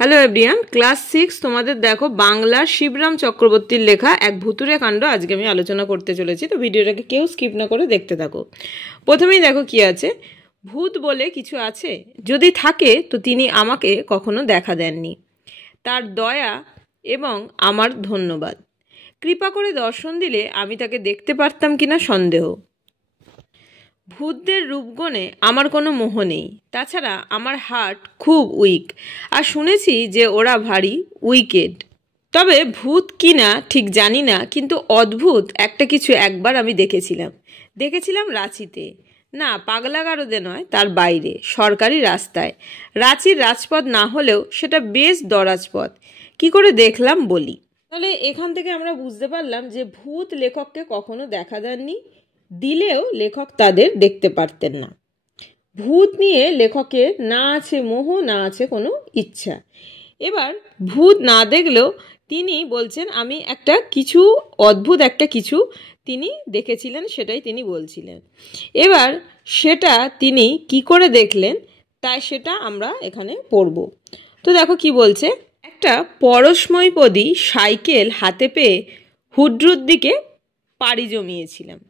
Hello everyone, class 6 তোমাদের দেখো বাংলার শিবরাম চক্রবর্তীর লেখা এক ভুতুড়ে কাণ্ড আজকে আমি আলোচনা করতে চলেছি। তো ভিডিওটাকে কেউ স্কিপ না করে দেখতে থাকো। প্রথমেই দেখো কি আছে, ভূত বলে কিছু আছে, যদি থাকে তো তিনি আমাকে কখনো দেখা দেননি। তার দয়া এবং আমার ধন্যবাদ। কৃপা করে দর্শন দিলে আমি তাকে দেখতে পারতাম কিনা সন্দেহ। ভূতদের রূপগুণে আমার কোনো মোহ নেই, তাছাড়া আমার হার্ট খুব উইক, আর শুনেছি যে ওরা ভারী উইকেড। তবে ভূত কিনা ঠিক জানি না, কিন্তু অদ্ভুত একটা কিছু একবার আমি দেখেছিলাম রাঁচিতে, না পাগলাগারদে নয়, তার বাইরে সরকারি রাস্তায়। রাঁচির রাজপথ না হলেও সেটা বেশ দরাজ পথ। কি করে দেখলাম বলি। তাহলে এখান থেকে আমরা বুঝতে পারলাম যে ভূত লেখককে কখনো দেখা দেননি, দিলেও লেখক তাদের দেখতে পারতেন না। ভূত নিয়ে লেখকের না আছে মোহ, না আছে কোনো ইচ্ছা। এবার ভূত না দেখলেও তিনি বলছেন আমি একটা কিছু অদ্ভুত একটা কিছু তিনি দেখেছিলেন, সেটাই তিনি বলছিলেন। এবার সেটা তিনি কি করে দেখলেন তাই সেটা আমরা এখানে পড়ব। তো দেখো কি বলছে, একটা পরশময়ীপদী সাইকেল হাতে পেয়ে হুড্রুর দিকে পাড়ি জমিয়েছিলাম।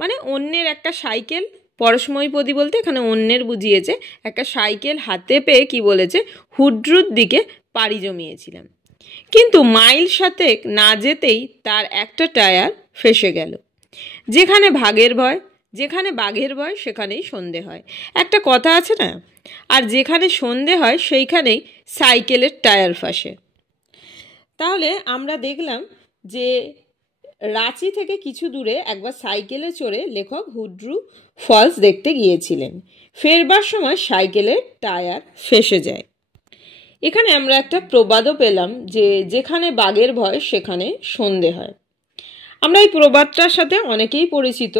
মানে অন্যের একটা সাইকেল, পরশময়ীপদী বলতে এখানে অন্যের বুঝিয়েছে, একটা সাইকেল হাতে পেয়ে কি বলেছে, হুড্রুর দিকে পাড়ি জমিয়েছিলাম। কিন্তু মাইল সাতেক না যেতেই তার একটা টায়ার ফেসে গেল। যেখানে বাঘের ভয় সেখানেই সন্ধে হয়, একটা কথা আছে না। আর যেখানে সন্ধে হয় সেইখানেই সাইকেলের টায়ার ফাঁসে। তাহলে আমরা দেখলাম যে রাঁচি থেকে কিছু দূরে একবার সাইকেলে চড়ে লেখক হুড্রু ফলস দেখতে গিয়েছিলেন। ফেরবার সময় সাইকেলের টায়ার ফেসে যায়। এখানে আমরা একটা প্রবাদও পেলাম যে যেখানে বাঘের ভয় সেখানে সন্ধে হয়। আমরা এই প্রবাদটার সাথে অনেকেই পরিচিত।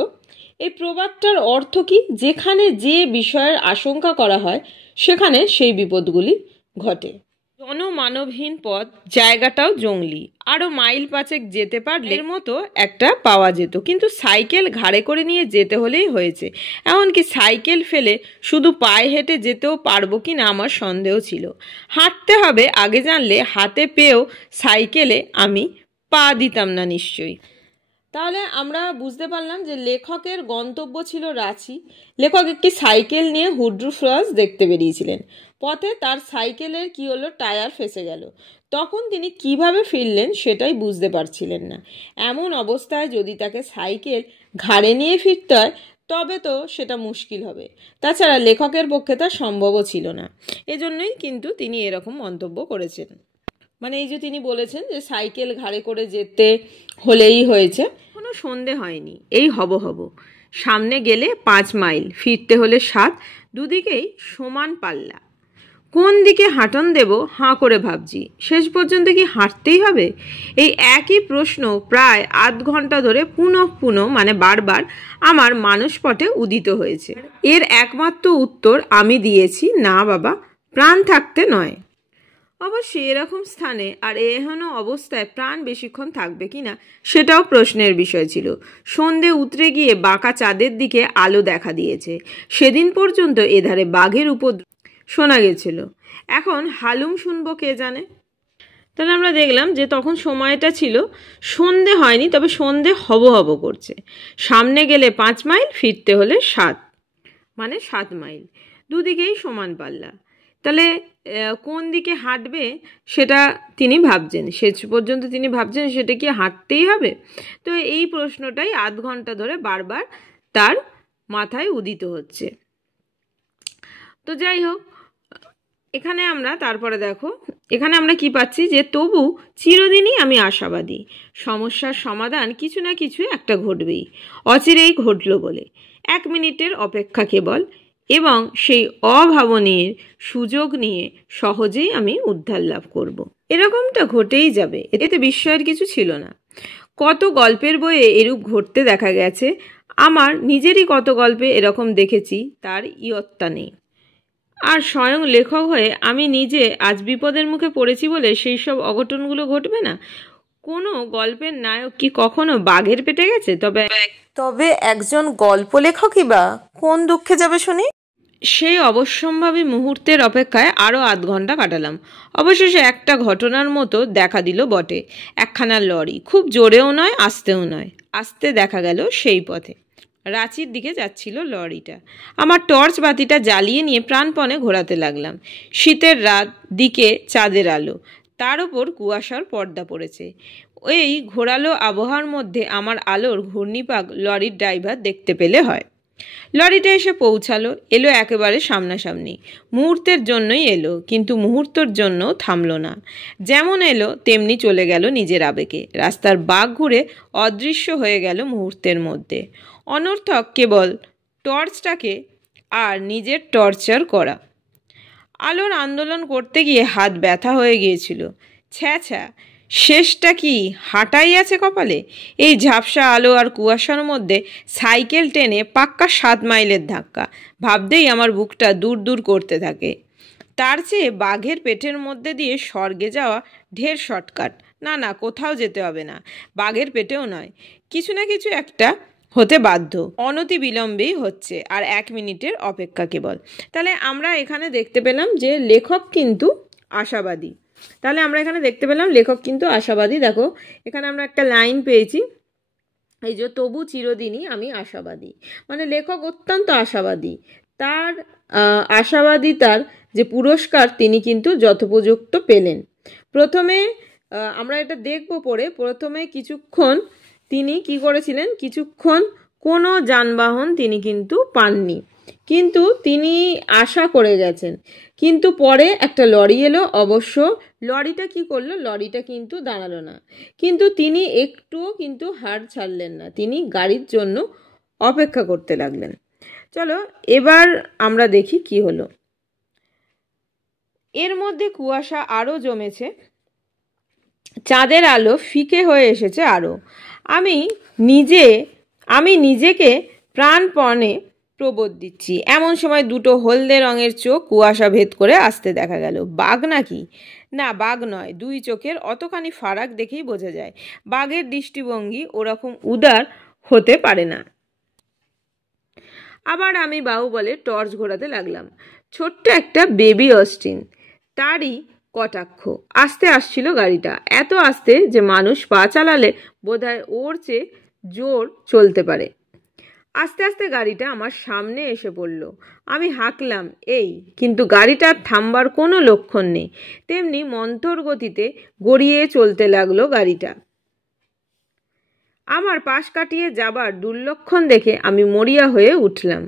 এই প্রবাদটার অর্থ কি, যেখানে যে বিষয়ের আশঙ্কা করা হয় সেখানে সেই বিপদগুলি ঘটে। জনমানবহীন পথ, জায়গাটাও জঙ্গলি, আরও মাইল পাঁচেক যেতে পারলে এর মতো একটা পাওয়া যেত, কিন্তু সাইকেল ঘাড়ে করে নিয়ে যেতে হলেই হয়েছে। এমনকি সাইকেল ফেলে শুধু পায়ে হেঁটে যেতেও পারবো কি না আমার সন্দেহ ছিল। হাঁটতে হবে আগে জানলে হাতে পেয়েও সাইকেলে আমি পা দিতাম না নিশ্চয়ই। তাহলে আমরা বুঝতে পারলাম যে লেখকের গন্তব্য ছিল রাঁচি। লেখক একটি সাইকেল নিয়ে হুড্রু ফলস দেখতে বেরিয়েছিলেন। পথে তার সাইকেলের কি হলো, টায়ার ফেসে গেল। তখন তিনি কিভাবে ফিরলেন সেটাই বুঝতে পারছিলেন না। এমন অবস্থায় যদি তাকে সাইকেল ঘাড়ে নিয়ে ফিরতে হয় তবে তো সেটা মুশকিল হবে। তাছাড়া লেখকের পক্ষে তা সম্ভবও ছিল না। এজন্যই কিন্তু তিনি এরকম মন্তব্য করেছেন। মানে এই যে তিনি বলেছেন যে সাইকেল ঘাড়ে করে যেতে হলেই হয়েছে, কোনো সন্ধে হয়নি, এই হব সামনে গেলে 5 মাইল, ফিরতে হলে 7, দুদিকেই সমান পাল্লা। কোন দিকে হাঁটন দেব হাঁ করে ভাবছি, শেষ পর্যন্ত কি হাঁটতেই হবে? এই একই প্রশ্ন প্রায় আধ ঘন্টা ধরে পুনঃ মানে বারবার আমার মানসপটে উদিত হয়েছে। এর একমাত্র উত্তর আমি দিয়েছি, না বাবা, প্রাণ থাকতে নয়। অবশ্যই এরকম স্থানে আর এহেন অবস্থায় প্রাণ বেশিক্ষণ থাকবে কিনা সেটাও প্রশ্নের বিষয় ছিল। সন্ধে উতরে গিয়ে বাঁকা চাঁদের দিকে আলো দেখা দিয়েছে। সেদিন পর্যন্ত এধারে বাঘের উপদ্রব শোনা গেছিল, এখন হালুম শুনবো কে জানে। তাহলে আমরা দেখলাম যে তখন সময়টা ছিল সন্ধে হয়নি, তবে সন্ধে হব করছে। সামনে গেলে 5 মাইল, ফিরতে হলে 7, মানে 7 মাইল, দুদিকেই সমান পাল্লা। তাহলে কোন দিকে হাঁটবে সেটা তিনি ভাবছেন, শেষ পর্যন্ত তিনি ভাবছেন সেটা কি হাঁটতেই হবে। তো এই প্রশ্নটাই আধ ঘন্টা ধরে বারবার তার মাথায় উদিত হচ্ছে। তো যাই হোক, এখানে আমরা তারপরে দেখো এখানে আমরা কি পাচ্ছি, যে তবু চিরদিনই আমি আশাবাদী, সমস্যার সমাধান কিছু না কিছু একটা ঘটবেই, অচিরেই ঘটল বলে। 1 মিনিটের অপেক্ষা কেবল, এবং সেই অভাবনীয় সুযোগ নিয়ে সহজেই আমি উদ্ধার লাভ করব। এরকমটা ঘটেই যাবে, এতে বিস্ময়ের কিছু ছিল না। কত গল্পের বইয়ে এরূপ ঘটতে দেখা গেছে, আমার নিজেরই কত গল্পে এরকম দেখেছি, তার ইয়ত্তা নেই। আর স্বয়ং লেখক হয়ে আমি নিজে আজ বিপদের মুখে পড়েছি বলে সেই সব অঘটনগুলো ঘটবে না। কোনো গল্পের নায়ক কি কখনো বাঘের পেটে গেছে? তবে একজন গল্প লেখকই বা কোন দুঃখে যাবে শুনি। সেই অবশ্যম্ভাবী মুহূর্তের অপেক্ষায় আরও আধ ঘন্টা কাটালাম। অবশেষে একটা ঘটনার মতো দেখা দিল বটে। একখানা লরি, খুব জোরেও নয় আস্তেও নয়, আস্তে দেখা গেল সেই পথে। রাঁচির দিকে যাচ্ছিল লরিটা। আমার টর্চ বাতিটা জ্বালিয়ে নিয়ে প্রাণপণে ঘোরাতে লাগলাম। শীতের রাত, দিকে চাঁদের আলো, তার ওপর কুয়াশার পর্দা পড়েছে। এই ঘোরালো আবহাওয়ার মধ্যে আমার আলোর ঘূর্ণিপাক লরির ড্রাইভার দেখতে পেলে হয়। লরিটা এসে পৌঁছালো, এলো একেবারে সামনাসামনি। মুহূর্তের জন্যই এলো, কিন্তু মুহূর্তের জন্য থামলো না। যেমন এলো তেমনি চলে গেল নিজের আবেগে। রাস্তার বাঁক ঘুরে অদৃশ্য হয়ে গেল মুহূর্তের মধ্যে। অনর্থক কেবল টর্চটাকে আর নিজের টর্চার করা। আলোর আন্দোলন করতে গিয়ে হাত ব্যথা হয়ে গিয়েছিল। ছ্যা, শেষটা কি হাঁটাই আছে কপালে? এই ঝাপসা আলো আর কুয়াশার মধ্যে সাইকেল টেনে পাক্কা 7 মাইলের ধাক্কা। ভাবতেই আমার বুকটা দূর দূর করতে থাকে। তার চেয়ে বাঘের পেটের মধ্যে দিয়ে স্বর্গে যাওয়া ঢের শর্টকাট। না, কোথাও যেতে হবে না, বাঘের পেটেও নয়, কিছু না কিছু একটা হতে বাধ্য। অনতি বিলম্বেই হচ্ছে, আর 1 মিনিটের অপেক্ষা কেবল। তাহলে আমরা এখানে দেখতে পেলাম যে লেখক কিন্তু আশাবাদী। লেখক কিন্তু আশাবাদী। দেখো এখানে আমরা একটা লাইন পেয়েছি, এই যে তবু চিরদিনই আমি আশাবাদী। মানে লেখক অত্যন্ত আশাবাদী। তার আশাবাদিতার যে পুরস্কার তিনি কিন্তু যথোপযুক্ত পেলেন। প্রথমে আমরা এটা দেখব পরে। প্রথমে কিছুক্ষণ তিনি কি করেছিলেন, কিছুক্ষণ কোনো যানবাহন তিনি কিন্তু পাননি, কিন্তু তিনি আশা করে গেছেন। কিন্তু পরে একটা লরি এলো। অবশ্য লরিটা কি করলো, লরিটা কিন্তু দাঁড়ালো না, কিন্তু তিনি একটুও কিন্তু হার ছাড়লেন না। তিনি গাড়ির জন্য অপেক্ষা করতে লাগলেন। চলো এবার আমরা দেখি কি হলো। এর মধ্যে কুয়াশা আরও জমেছে, চাঁদের আলো ফিকে হয়ে এসেছে আরও। আমি নিজেকে প্রাণপণে প্রবোধ দিচ্ছি। এমন সময় দুটো হলদে রঙের চোখ কুয়াশা ভেদ করে আসতে দেখা গেল। বাঘ নাকি? না, বাঘ নয়। 2 চোখের অতখানি ফারাক দেখেই বোঝা যায় বাঘের দৃষ্টিভঙ্গি ওরকম উদার হতে পারে না। আবার আমি বাহুবলে টর্চ ঘোরাতে লাগলাম। ছোট্ট একটা বেবি অস্টিন, তারই কটাক্ষ। আস্তে আসছিল গাড়িটা, এত আস্তে যে মানুষ পা চালালে বোধহয় ওর চেয়ে জোর চলতে পারে। আস্তে আস্তে গাড়িটা আমার সামনে এসে পড়ল। আমি হাঁকলাম কিন্তু গাড়িটার থামবার কোনো লক্ষণ নেই। তেমনি মন্থর গতিতে গড়িয়ে চলতে লাগলো গাড়িটা। আমার পাশ কাটিয়ে যাবার দুর্লক্ষণ দেখে আমি মরিয়া হয়ে উঠলাম।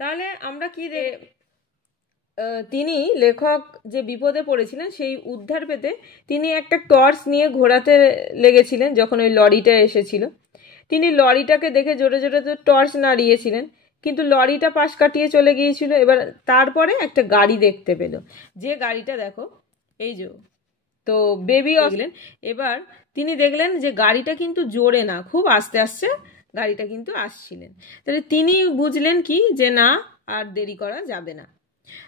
তাহলে আমরা কি তিনি লেখক যে বিপদে পড়েছিলেন সেই উদ্ধার পেতে তিনি একটা টর্চ নিয়ে ঘোরাতে লেগেছিলেন। যখন ওই লরিটা এসেছিল, তিনি লরিটাকে দেখে জোরে জোরে তো টর্চ নাড়িয়েছিলেন, কিন্তু লরিটা পাশ কাটিয়ে চলে গিয়েছিল। এবার তারপরে একটা গাড়ি দেখতে পেল, যে গাড়িটা দেখো এই যে, তো বেবি আসলেন। এবার তিনি দেখলেন যে গাড়িটা কিন্তু জোরে না, খুব আস্তে আস্তে গাড়িটা কিন্তু আসছিলেন। তাহলে তিনি বুঝলেন কি যে না, আর দেরি করা যাবে না।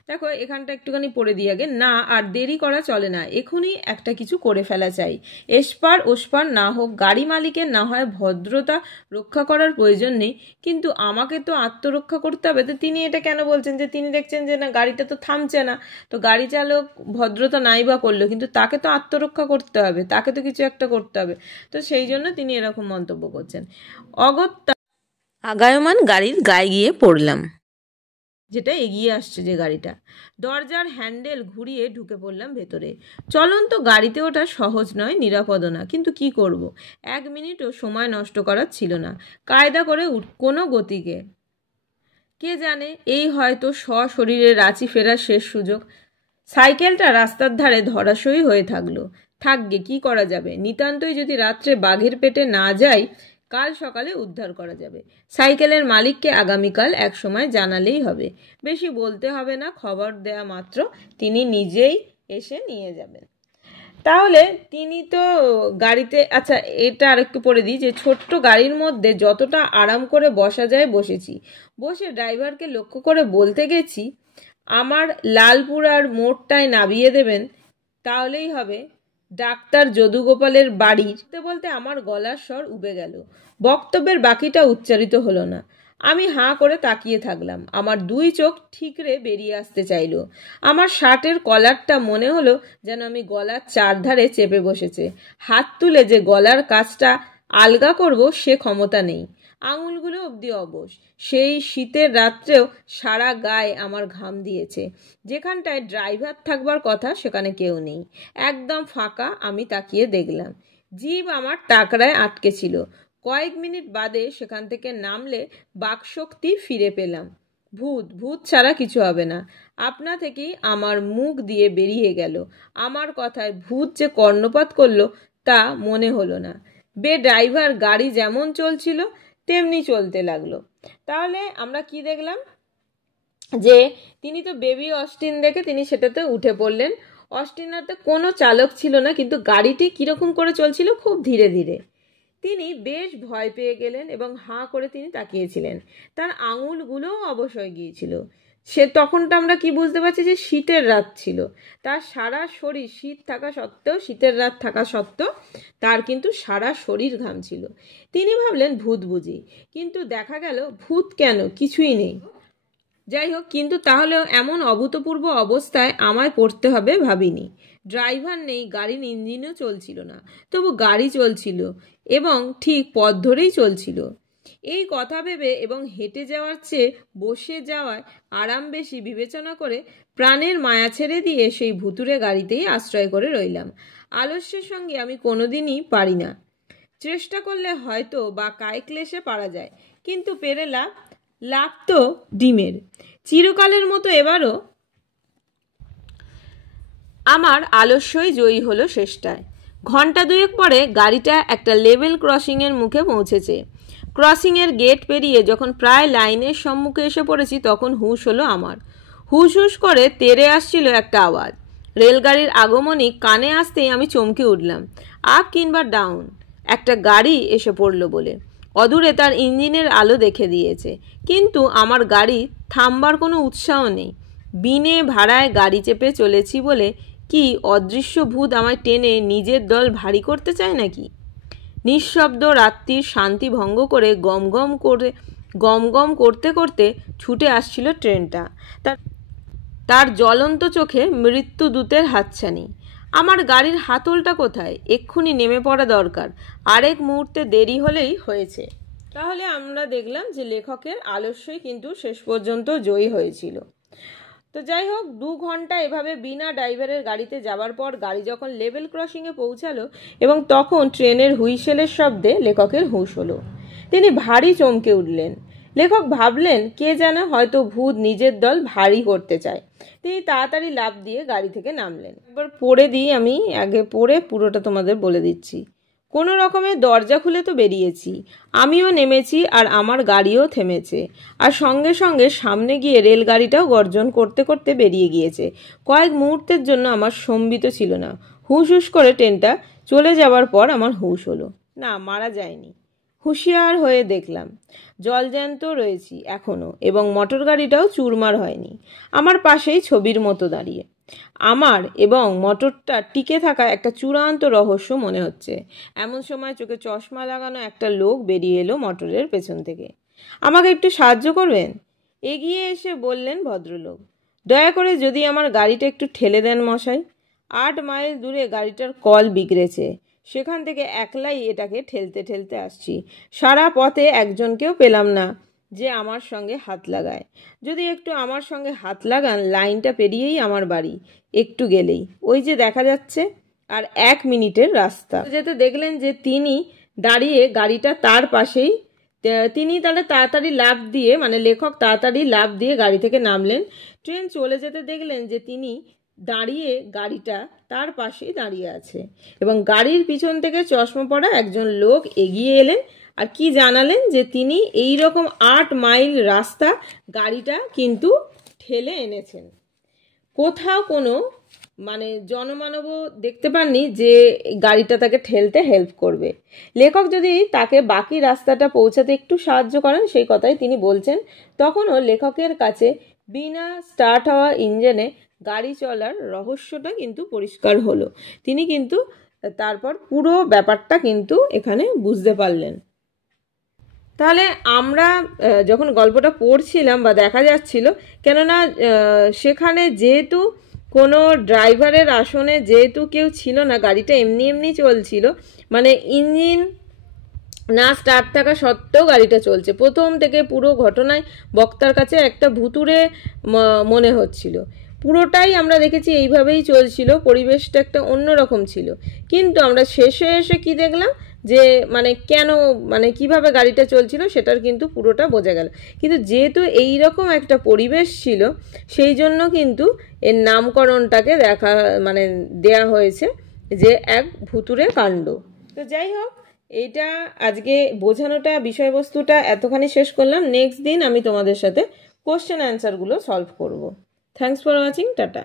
দেখো এখানটা একটুখানি পড়ে দিই আগে। না, আর দেরি করা চলে না, এখনই একটা কিছু করে ফেলা চাই। এসপার ওসপার না হোক, গাড়ি মালিকের না হয় ভদ্রতা রক্ষা করার প্রয়োজন নেই, কিন্তু আমাকে তো আত্মরক্ষা করতে হবে। তো তিনি এটা কেন বলছেন যে তিনি দেখছেন যে না গাড়িটা তো থামছে না, তো গাড়ি চালক ভদ্রতা নাই বা করলো, কিন্তু তাকে তো আত্মরক্ষা করতে হবে, তাকে তো কিছু একটা করতে হবে। তো সেই জন্য তিনি এরকম মন্তব্য করছেন। অগত্যা আগায়মান গাড়ির গায়ে গিয়ে পড়লাম, যেটা এগিয়ে আসছে যে গাড়িটা। দরজার হ্যান্ডেল ঘুরিয়ে ঢুকে পড়লাম ভেতরে। চলন্ত গাড়িতে ওঠা সহজ নয়, নিরাপদ না, কিন্তু কি করব, 1 মিনিটও সময় নষ্ট করার ছিল না। কায়দা করে কোনো গতিকে, কে জানে এই হয়তো সশরীরে রাঁচি ফেরার শেষ সুযোগ। সাইকেলটা রাস্তার ধারে ধরাশয়ী হয়ে থাকলো। থাকবে, কি করা যাবে? নিতান্তই যদি রাত্রে বাঘের পেটে না যাই, কাল সকালে উদ্ধার করা যাবে। সাইকেলের মালিককে আগামীকাল এক সময় জানালেই হবে, বেশি বলতে হবে না। খবর দেয়া মাত্র তিনি নিজেই এসে নিয়ে যাবেন। তাহলে তিনি তো গাড়িতে, আচ্ছা এটা আরেকটু পড়ে দিই যে ছোট্ট গাড়ির মধ্যে যতটা আরাম করে বসা যায় বসেছি। বসে ড্রাইভারকে লক্ষ্য করে বলতে গেছি, আমার লালপুরার মোড়টায় নামিয়ে দেবেন, তাহলেই হবে ডাক্তার যদুগোপালের বাড়ির। বলতে আমার গলার স্বর উবে গেল, বক্তব্যের বাকিটা উচ্চারিত হলো না। আমি হাঁ করে তাকিয়ে থাকলাম। আমার দুই চোখ ঠিকরে বেরিয়ে আসতে চাইল। আমার শার্টের কলারটা মনে হলো যেন আমি গলার চারধারে চেপে বসেছে। হাত তুলে যে গলার কাজটা আলগা করব সে ক্ষমতা নেই। আঙুলগুলো অবধি অবশ। সেই শীতের রাত্রেও সারা গায়ে আমার ঘাম দিয়েছে। যেখানটায় ড্রাইভার থাকবার কথা সেখানে কেউ নেই, একদম ফাঁকা। আমি তাকিয়ে দেখলাম জিভ আমার টাকরায় আটকে ছিল। কয়েক মিনিট বাদে সেখান থেকে নামলে বাকশক্তি ফিরে পেলাম। ভূত ভূত ছাড়া কিছু হবে না, আপনা থেকেই আমার মুখ দিয়ে বেরিয়ে গেল। আমার কথায় ভূত যে কর্ণপাত করলো তা মনে হলো না। ড্রাইভার গাড়ি যেমন চলছিল তেমনি চলতে লাগলো। তাহলে আমরা কি দেখলাম, যে তিনি তো বেবি অস্টিন দেখে তিনি সেটাতে উঠে পড়লেন। অস্টিনাতে কোনো চালক ছিল না, কিন্তু গাড়িটি কিরকম করে চলছিল, খুব ধীরে ধীরে। তিনি বেশ ভয় পেয়ে গেলেন এবং হাঁ করে তিনি তাকিয়েছিলেন। তার আঙুলগুলোও অবশ হয়ে গিয়েছিল। তখনটা আমরা কি বুঝতে পারছি, যে শীতের রাত ছিল। তার সারা শরীর, শীত থাকা সত্ত্বেও, শীতের রাত থাকা সত্ত্বেও তার কিন্তু সারা শরীর ঘাম ছিল। তিনি ভাবলেন ভূত বুঝি, কিন্তু দেখা গেল ভূত কেন, কিছুই নেই। যাই হোক, কিন্তু তাহলেও এমন অভূতপূর্ব অবস্থায় আমায় পড়তে হবে ভাবিনি। ড্রাইভার নেই, গাড়ির ইঞ্জিনও চলছিল না, তবু গাড়ি চলছিল এবং ঠিক পথ ধরেই চলছিল। এই কথা ভেবে এবং হেঁটে যাওয়ার চেয়ে বসে যাওয়ায় আরাম বেশি বিবেচনা করে প্রাণের মায়া ছেড়ে দিয়ে সেই ভুতুড়ে গাড়িতেই আশ্রয় করে রইলাম। আলস্যের সঙ্গে আমি কোনোদিনই পারি না। চেষ্টা করলে হয়তো বা কায়ক্লেশে পারা যায়, কিন্তু পেরে লাভ তো ডিমের। চিরকালের মতো এবারও আমার আলস্যই জয়ী হলো শেষটায়। ঘন্টা দুয়েক পরে গাড়িটা একটা লেভেল ক্রসিংয়ের মুখে পৌঁছেছে। ক্রসিংয়ের গেট পেরিয়ে যখন প্রায় লাইনের সম্মুখে এসে পড়েছি তখন হুঁশ হলো আমার। হুঁশ হুঁশ করে তেড়ে আসছিল একটা আওয়াজ। রেলগাড়ির আগমনী কানে আসতেই আমি চমকে উঠলাম। আপ কিংবা ডাউন একটা গাড়ি এসে পড়লো বলে। অদূরে তার ইঞ্জিনের আলো দেখে দিয়েছে, কিন্তু আমার গাড়ি থামবার কোনো উৎসাহ নেই। বিনে ভাড়ায় গাড়ি চেপে চলেছি বলে কি অদৃশ্য ভূত আমায় টেনে নিজের দল ভারী করতে চায় নাকি? নিঃশব্দ রাত্রির শান্তি ভঙ্গ করে গম গম করতে করতে ছুটে আসছিল ট্রেনটা। তার জ্বলন্ত চোখে মৃত্যুদূতের হাতছানি। আমার গাড়ির হাতলটা কোথায়? এক্ষুনি নেমে পড়া দরকার, আরেক মুহূর্তে দেরি হলেই হয়েছে। তাহলে আমরা দেখলাম যে লেখকের আলস্যই কিন্তু শেষ পর্যন্ত জয়ী হয়েছিল। তো যাই হোক, 2 ঘন্টা এভাবে বিনা ড্রাইভারের গাড়িতে যাবার পর গাড়ি যখন লেভেল ক্রসিংয়ে পৌঁছালো এবং তখন ট্রেনের হুইসেলের শব্দে লেখকের হুঁশ হলো। তিনি ভারী চমকে উঠলেন। লেখক ভাবলেন কে জানে হয়তো ভূত নিজের দল ভারী করতে চায়। তিনি তাড়াতাড়ি লাফ দিয়ে গাড়ি থেকে নামলেন। একবার পড়ে দিই, আমি আগে পড়ে পুরোটা তোমাদের বলে দিচ্ছি। কোনো রকমে দরজা খুলে তো বেরিয়েছি, আমিও নেমেছি আর আমার গাড়িও থেমেছে। আর সঙ্গে সঙ্গে সামনে গিয়ে রেলগাড়িটাও গর্জন করতে করতে বেরিয়ে গিয়েছে। কয়েক মুহূর্তের জন্য আমার সম্বিত ছিল না। হুঁশ হুঁশ করে ট্রেনটা চলে যাবার পর আমার হুঁশ হলো। না, মারা যায়নি। হুঁশিয়ার হয়ে দেখলাম জলজ্যান্ত রয়েছি এখনো, এবং মোটর গাড়িটাও চুরমার হয়নি। আমার পাশেই ছবির মতো দাঁড়িয়ে। আমার এবং মোটরটা টিকে থাকা একটা চূড়ান্ত রহস্য মনে হচ্ছে। এমন সময় চোখে চশমা লাগানো একটা লোক বেরিয়ে এলো মোটরের পেছন থেকে। আমাকে একটু সাহায্য করবেন? এগিয়ে এসে বললেন ভদ্রলোক। দয়া করে যদি আমার গাড়িটা একটু ঠেলে দেন মশাই। 8 মাইল দূরে গাড়িটার কল বিগড়েছে, সেখান থেকে একলাই এটাকে ঠেলতে ঠেলতে আসছি। সারা পথে একজনকেও পেলাম না যে আমার সঙ্গে হাত লাগায়। যদি একটু আমার সঙ্গে হাত লাগান, লাইনটা পেরিয়েই আমার বাড়ি, একটু গেলেই, ওই যে দেখা যাচ্ছে। আর 1 মিনিটের রাস্তা। যেতে দেখলেন যে তিনি দাঁড়িয়ে গাড়িটা তার পাশেই। তিনি তাহলে তাড়াতাড়ি লাফ দিয়ে, মানে লেখক তাড়াতাড়ি লাফ দিয়ে গাড়ি থেকে নামলেন। ট্রেন চলে যেতে দেখলেন যে তিনি দাঁড়িয়ে গাড়িটা তার পাশেই দাঁড়িয়ে আছে, এবং গাড়ির পিছন থেকে চশমা পরা একজন লোক এগিয়ে এলেন আর কি জানালেন যে তিনি এই রকম 8 মাইল রাস্তা গাড়িটা কিন্তু ঠেলে এনেছেন। কোথাও কোনো জনমানবও দেখতে পাননি যে গাড়িটা তাকে ঠেলতে হেল্প করবে। লেখক যদি তাকে বাকি রাস্তাটা পৌঁছাতে একটু সাহায্য করেন সেই কথাই তিনি বলছেন। তখনও লেখকের কাছে বিনা স্টার্ট হওয়া ইঞ্জিনে গাড়ি চলার রহস্যটা কিন্তু পরিষ্কার হলো। তিনি কিন্তু তারপর পুরো ব্যাপারটা কিন্তু এখানে বুঝতে পারলেন। তাহলে আমরা যখন গল্পটা পড়ছিলাম বা দেখা যাচ্ছিল, কেননা সেখানে যেহেতু কোনো ড্রাইভারের আসনে যেহেতু কেউ ছিল না, গাড়িটা এমনি এমনি চলছিল, মানে ইঞ্জিন না স্টার্ট থাকা সত্ত্বেও গাড়িটা চলছে। প্রথম থেকে পুরো ঘটনায় বক্তার কাছে একটা ভুতুড়ে মনে হচ্ছিল। পুরোটাই আমরা দেখেছি এইভাবেই চলছিল, পরিবেশটা একটা অন্যরকম ছিল। কিন্তু আমরা শেষে এসে কি দেখলাম যে মানে কেন, মানে কিভাবে গাড়িটা চলছিল সেটার কিন্তু পুরোটা বোঝা গেল। কিন্তু যেহেতু এই রকম একটা পরিবেশ ছিল, সেই জন্য কিন্তু এর নামকরণটাকে মানে দেয়া হয়েছে যে এক ভুতুড়ে কাণ্ড। তো যাই হোক, এইটা আজকে বোঝানোটা, বিষয়বস্তুটা এতখানি শেষ করলাম। নেক্সট দিন আমি তোমাদের সাথে কোশ্চেন অ্যান্সারগুলো সলভ করব। Thanks for watching, tata.